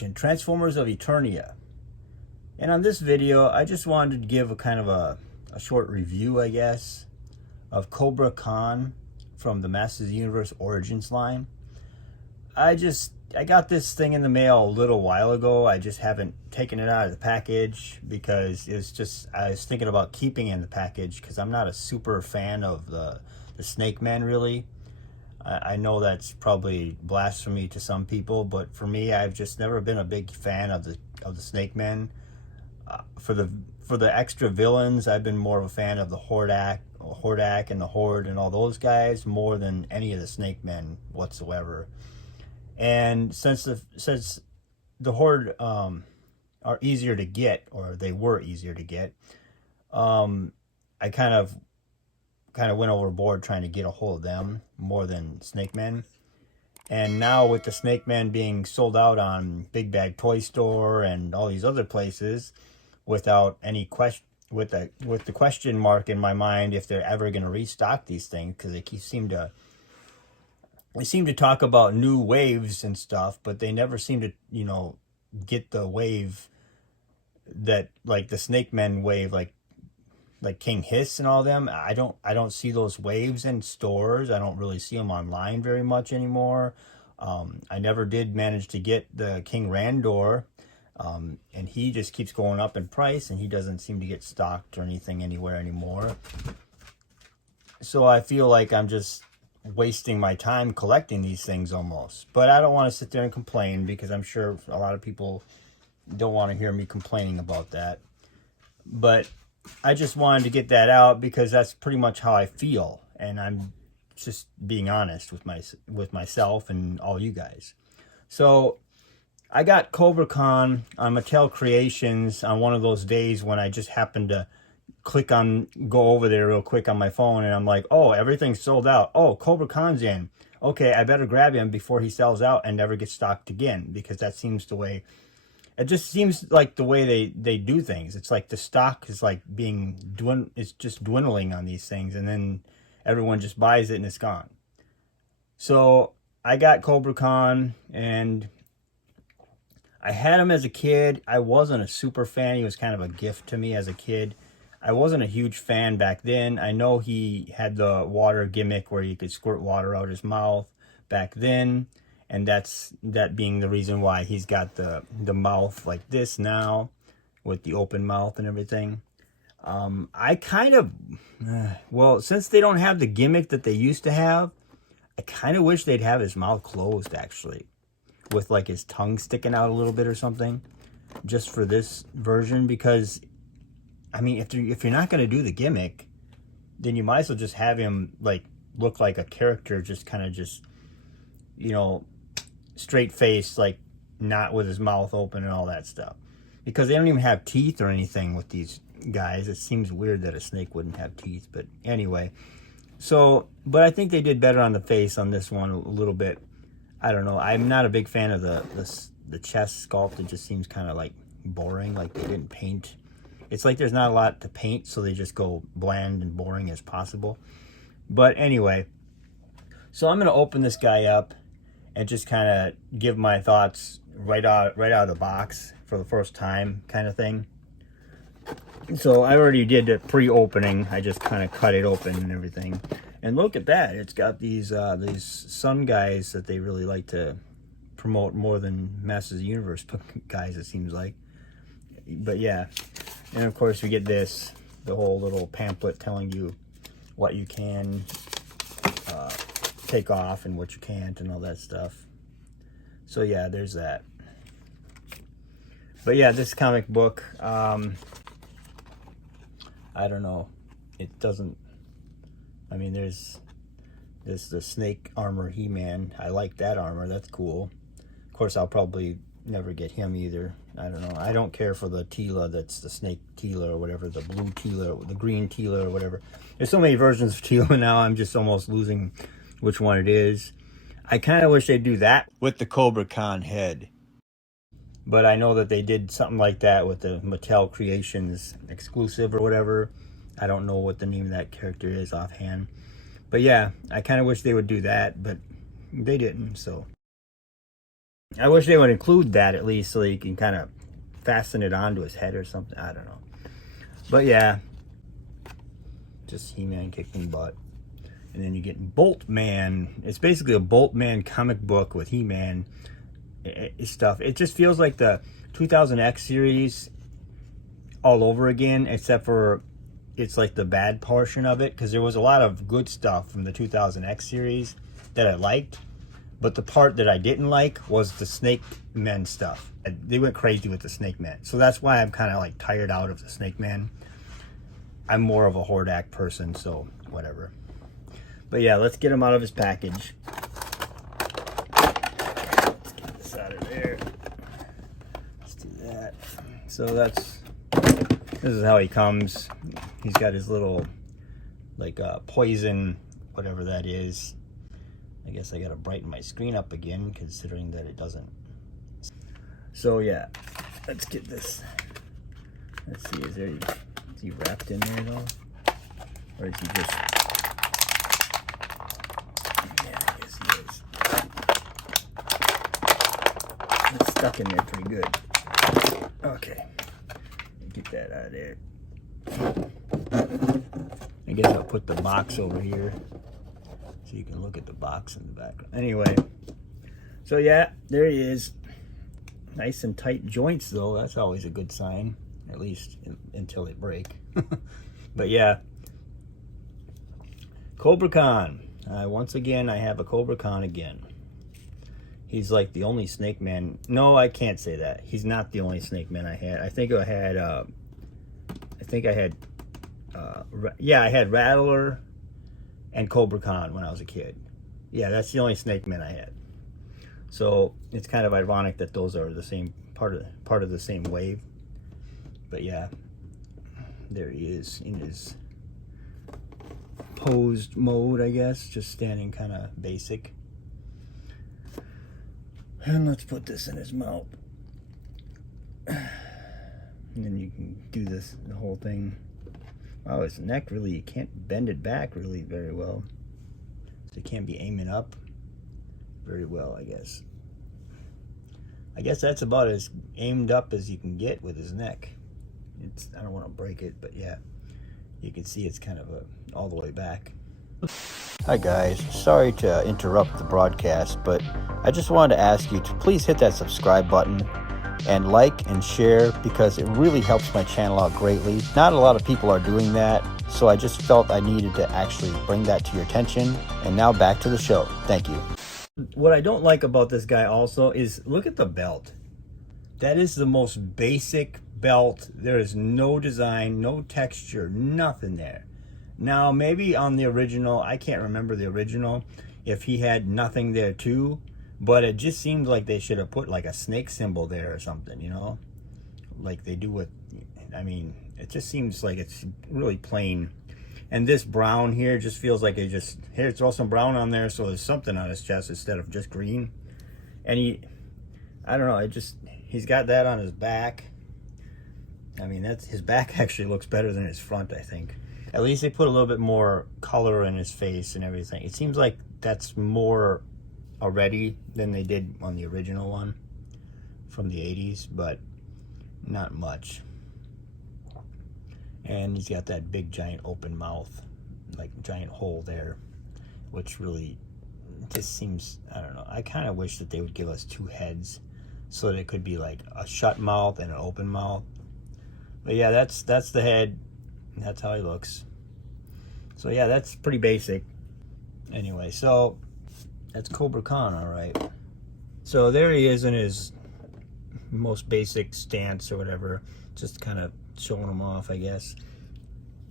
watching Transformers of Eternia. And on this video, I just wanted to give a kind of a short review, I guess, of KOBRA KHAN from the Masters of the Universe Origins line. I got this thing in the mail a little while ago. I just haven't taken it out of the package because I was thinking about keeping it in the package because I'm not a super fan of the Snake Man, really. I know that's probably blasphemy to some people, but for me, I've just never been a big fan of the Snake Men. For the extra villains, I've been more of a fan of the Hordak and the Horde and all those guys more than any of the Snake Men whatsoever. And since the Horde are easier to get, or they were easier to get, I kind of went overboard trying to get a hold of them more than Snake Men. And now with the Snake Men being sold out on Big Bag Toy Store and all these other places, without any question, with the question mark in my mind if they're ever going to restock these things, because they seem to talk about new waves and stuff, but they never seem to, get the wave that, like the Snake Men wave, like King Hiss and all them. I don't see those waves in stores. I don't really see them online very much anymore. I never did manage to get the King Randor, and he just keeps going up in price, and he doesn't seem to get stocked or anything anywhere anymore. So I feel like I'm just wasting my time collecting these things almost. But I don't want to sit there and complain, because I'm sure a lot of people don't want to hear me complaining about that. But I just wanted to get that out because that's pretty much how I feel, and I'm just being honest with myself and all you guys. So I got KOBRA KHAN on Mattel Creations on one of those days when I just happened to go over there real quick on my phone, and I'm like, oh, everything's sold out. Oh, KOBRA KHAN's in. Okay, I better grab him before he sells out and never gets stocked again, because that seems the way. It just seems like the way they do things. It's like the stock is like it's just dwindling on these things, and then everyone just buys it and it's gone. So I got KOBRA KHAN, and I had him as a kid. I wasn't a super fan. He was kind of a gift to me as a kid. I wasn't a huge fan back then. I know he had the water gimmick where you could squirt water out his mouth back then, and that being the reason why he's got the mouth like this now, with the open mouth and everything. I kind of, well, since they don't have the gimmick that they used to have, I kind of wish they'd have his mouth closed, actually, with like his tongue sticking out a little bit or something, just for this version. Because, I mean, if you're not going to do the gimmick, then you might as well just have him like look like a character, just kind of straight face, like not with his mouth open and all that stuff, because they don't even have teeth or anything with these guys. It seems weird that a snake wouldn't have teeth, but anyway. So, but I think they did better on the face on this one a little bit. I don't know. I'm not a big fan of the chest sculpt. It just seems kind of like boring, like they didn't paint. It's like there's not a lot to paint, so they just go bland and boring as possible. But anyway, so I'm gonna open this guy up and just kind of give my thoughts right out of the box for the first time, kind of thing. So I already did the pre-opening. I just kind of cut it open and everything. And look at that. It's got these sun guys that they really like to promote more than Masters of the Universe guys, it seems like. But yeah. And of course we get the whole little pamphlet telling you what you can take off and what you can't and all that stuff. So yeah, there's that. But yeah, this comic book, I don't know. It doesn't, I mean, there's the snake armor He-Man. I like that armor. That's cool. Of course, I'll probably never get him either. I don't know. I don't care for the Tila, that's the snake Tila or whatever, the blue Tila, or the green Tila or whatever. There's so many versions of Tila now, I'm just almost losing which one it is. I kind of wish they'd do that with the KOBRA KHAN head. But I know that they did something like that with the Mattel Creations exclusive or whatever. I don't know what the name of that character is offhand. But yeah, I kind of wish they would do that, but they didn't, so. I wish they would include that at least so you can kind of fasten it onto his head or something. I don't know. But yeah, just He-Man kicking butt. And then you get Bolt-Man. It's basically a Bolt-Man comic book with He-Man stuff. It just feels like the 2000X series all over again, except for it's like the bad portion of it, because there was a lot of good stuff from the 2000X series that I liked, but the part that I didn't like was the Snake Men stuff. They went crazy with the Snake Men, so that's why I'm kind of like tired out of the Snake Man. I'm more of a Hordak person, so whatever. But yeah, let's get him out of his package. Let's get this out of there. Let's do that. So this is how he comes. He's got his little, like, poison, whatever that is. I guess I gotta brighten my screen up again, considering that it doesn't. So yeah, let's get this. Let's see, is he wrapped in there at all? Or is he just... Yeah, I guess he is. It's stuck in there pretty good. Okay. Get that out of there. I guess I'll put the box over here so you can look at the box in the background. Anyway, so yeah, there he is. Nice and tight joints though. That's always a good sign, at least until they break. But yeah, KOBRA KHAN. Once again, I have a KOBRA KHAN again. He's like the only Snake Man. No, I can't say that. He's not the only Snake Man I had. I think I had Rattler and KOBRA KHAN when I was a kid. Yeah, that's the only Snake Man I had. So it's kind of ironic that those are the same part of the same wave. But yeah, there he is in his posed mode, I guess, just standing kind of basic. And let's put this in his mouth. And then you can do the whole thing. Wow, his neck really, you can't bend it back really very well. So you can't be aiming up very well, I guess. I guess that's about as aimed up as you can get with his neck. I don't want to break it, but yeah, you can see it's kind of all the way back. Hi guys, sorry to interrupt the broadcast, but I just wanted to ask you to please hit that subscribe button and like and share, because it really helps my channel out greatly. Not a lot of people are doing that, so I just felt I needed to actually bring that to your attention. And now back to the show. Thank you. What I don't like about this guy also is, look at the belt. That is the most basic belt. There is no design, no texture, nothing there. Now, maybe on the original, I can't remember the original, if he had nothing there too, but it just seemed like they should have put like a snake symbol there or something, you know? Like they do with, I mean, it just seems like it's really plain. And this brown here just feels like here, throw some brown on there so there's something on his chest instead of just green. And I don't know, he's got that on his back. I mean, his back actually looks better than his front, I think. At least they put a little bit more color in his face and everything. It seems like that's more already than they did on the original one from the 80s, but not much. And he's got that big giant open mouth, like giant hole there, which really just seems, I don't know, I kind of wish that they would give us two heads so that it could be like a shut mouth and an open mouth. But yeah, that's the head. That's how he looks. So yeah, that's pretty basic. Anyway, so that's KOBRA KHAN, all right. So there he is in his most basic stance or whatever, just kind of showing him off, I guess.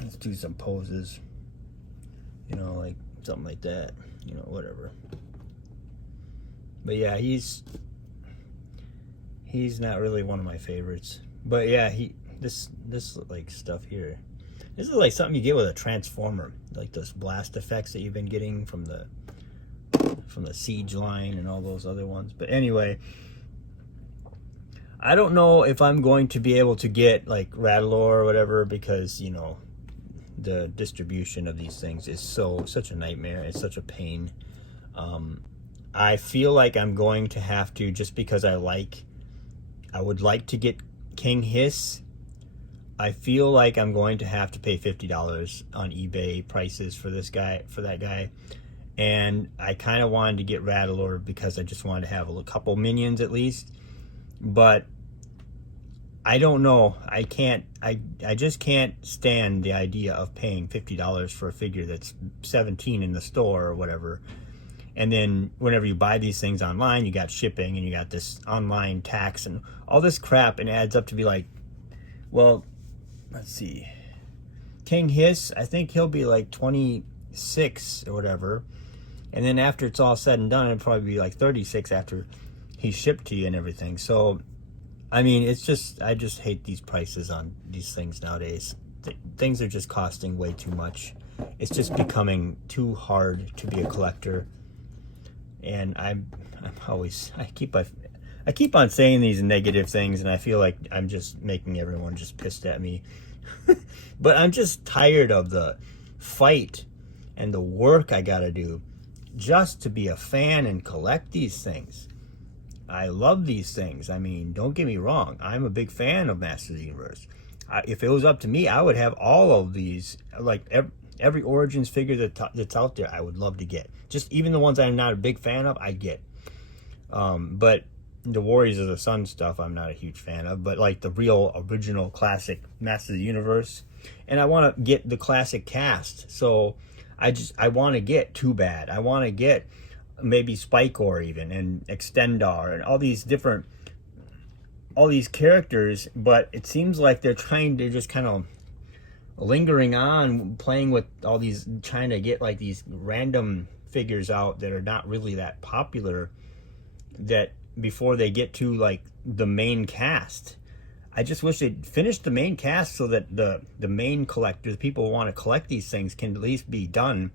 Let's do some poses, you know, like something like that, you know, whatever. But yeah, he's not really one of my favorites. But yeah, this like stuff here, this is like something you get with a Transformer, like those blast effects that you've been getting from the Siege line and all those other ones. But anyway, I don't know if I'm going to be able to get like Rattler or whatever, because, you know, the distribution of these things is such a nightmare. It's such a pain. I feel like I'm going to have to, just because I would like to get King Hiss. I feel like I'm going to have to pay $50 on eBay prices for that guy. And I kind of wanted to get Rattlelord because I just wanted to have a couple minions at least. But I don't know. I just can't stand the idea of paying $50 for a figure that's 17 in the store or whatever. And then whenever you buy these things online, you got shipping and you got this online tax and all this crap, and it adds up to be like, well, let's see. King Hiss, I think he'll be like 26 or whatever. And then after it's all said and done, it'll probably be like 36 after he's shipped to you and everything. So, I mean, it's just, I just hate these prices on these things nowadays. Things are just costing way too much. It's just becoming too hard to be a collector. And I'm always, I keep on saying these negative things, and I feel like I'm just making everyone just pissed at me. But I'm just tired of the fight and the work I gotta do just to be a fan and collect these things. I love these things. I mean, don't get me wrong. I'm a big fan of Masters of the Universe. If it was up to me, I would have all of these, like every Origins figure that's out there, I would love to get. Just even the ones I'm not a big fan of, I'd get. But the Warriors of the Sun stuff, I'm not a huge fan of. But like the real original classic Masters of the Universe, and I want to get the classic cast. So I want to get Too Bad. I want to get maybe Spikor even, and Extendar, and all these characters. But it seems like they're just kind of lingering on, playing with all these, trying to get like these random figures out that are not really that popular, that before they get to like the main cast. I just wish they'd finish the main cast so that the main collectors, people who want to collect these things, can at least be done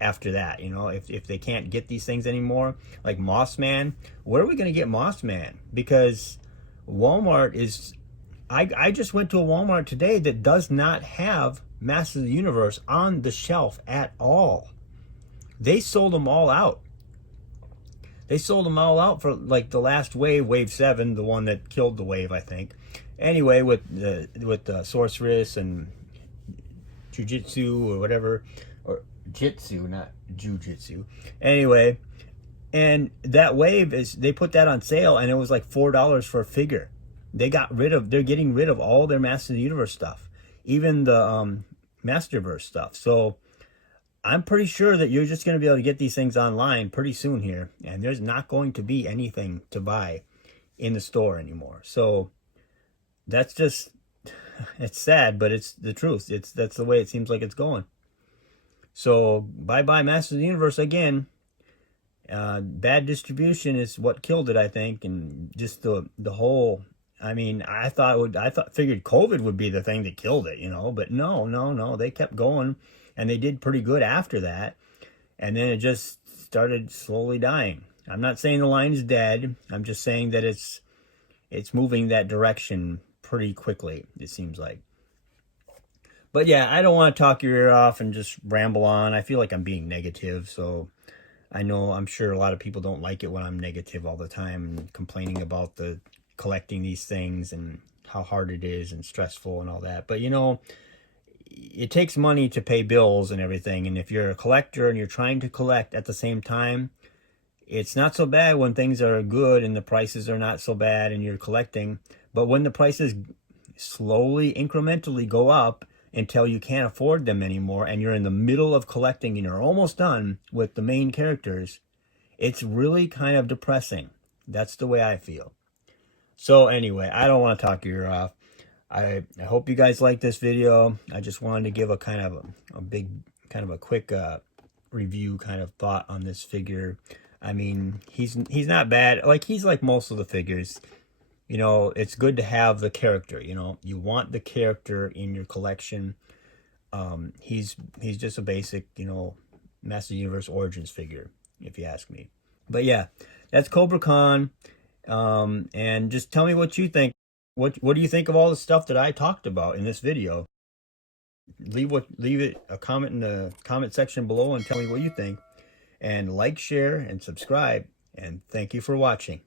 after that. You know, if they can't get these things anymore, like Mossman, where are we going to get Mossman? Because Walmart is, I just went to a Walmart today that does not have Masters of the Universe on the shelf at all. They sold them all out. They sold them all out for like the last wave, Wave 7, the one that killed the wave, I think. Anyway, with the Sorceress and Jujitsu or whatever, or Jitsu, not Jujitsu. Anyway, and that wave they put that on sale, and it was like $4 for a figure. They're getting rid of all their Masters of the Universe stuff, even the Masterverse stuff. So I'm pretty sure that you're just going to be able to get these things online pretty soon here, and there's not going to be anything to buy in the store anymore. So that's just, it's sad, but it's the truth. That's the way it seems like it's going. So bye-bye Masters of the Universe again. Bad distribution is what killed it, I think, and just the whole, I mean, figured COVID would be the thing that killed it, you know, but no, they kept going, and they did pretty good after that, and then it just started slowly dying. I'm not saying the line is dead. I'm just saying that it's moving that direction pretty quickly, it seems like. But yeah, I don't want to talk your ear off and just ramble on. I feel like I'm being negative, so I'm sure a lot of people don't like it when I'm negative all the time and complaining about the collecting these things and how hard it is and stressful and all that. But you know, it takes money to pay bills and everything, and if you're a collector and you're trying to collect at the same time, it's not so bad when things are good and the prices are not so bad and you're collecting. But when the prices slowly, incrementally go up until you can't afford them anymore, and you're in the middle of collecting and you're almost done with the main characters, it's really kind of depressing. That's the way I feel. So anyway, I don't want to talk your ear off. I hope you guys like this video. I just wanted to give a kind of a quick review kind of thought on this figure. I mean, he's not bad. Like, he's like most of the figures. You know, it's good to have the character. You know, you want the character in your collection. He's just a basic, you know, Master Universe Origins figure, if you ask me. But yeah, that's Cobra Khan. And just tell me what you think. What do you think of all the stuff that I talked about in this video? Leave a comment in the comment section below and tell me what you think. and like, share, and subscribe. And thank you for watching.